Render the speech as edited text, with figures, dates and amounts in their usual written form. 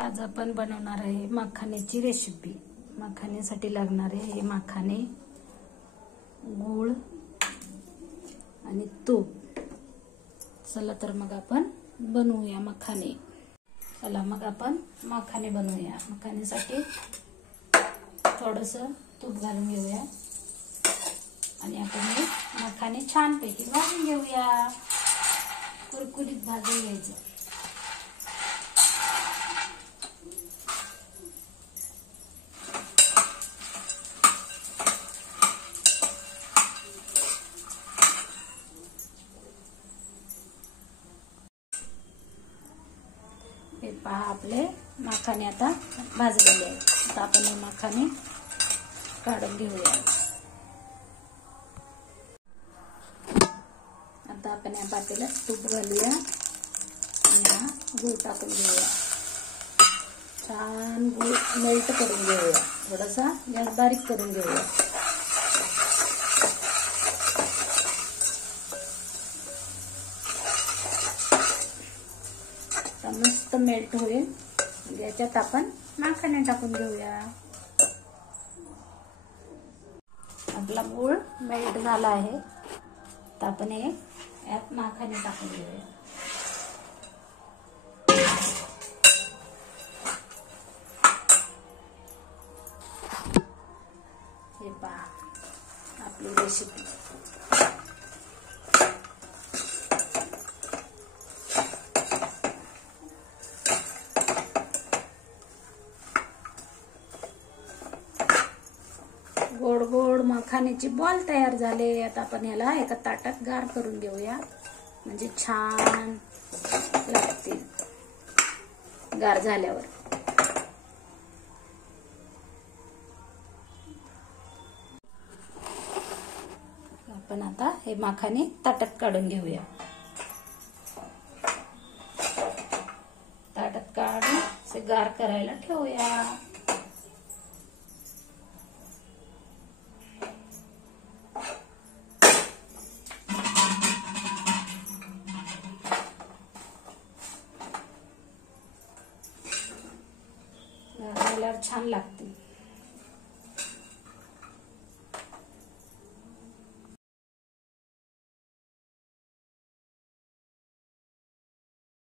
आज आपण बनवणार आहे मखाण्याची रेसिपी। मखाण्यासाठी लागणारे हे मखाणे, गूळ आणि तूप। चला तर मग आपण बनवूया मखाणे। चला मग आपण मखाणे बनवूया। मखाण्यासाठी थोडंसं तूप घालून घेऊया आणि आपण हे मखाणे छानपैकी भाजून घेऊया। कुरकुरीत भाजून घ्यायचं। हे पहा आपले मखाणे आता भाजलेले आहेत। आता आपण हे मखाणे काढून घेऊया। आता आपण या पातेल्यात तूप घालूया आणि हा गूळ टाकून घेऊया। छान गूळ मेल्ट करून घेऊया। थोडासा गॅस बारीक करून घेऊया। मस्त मेल्ट होईल। याच्यात आपण मखाणे टाकून घेऊया। आपला गूळ मेल्ट झाला आहे। तर आपण हे यात मखाणे टाकून घेऊया। हे पहा आपली रेसिपी। गोड गोड मखाण्याची बॉल तयार झाले। आता आपण याला एका ताटात गार करून घेऊया, म्हणजे छान लागतील गार झाल्यावर। आपण आता हे मखाणे ताटात काढून घेऊया। ताटात काढून असे गार करायला ठेवूया। छान लागते।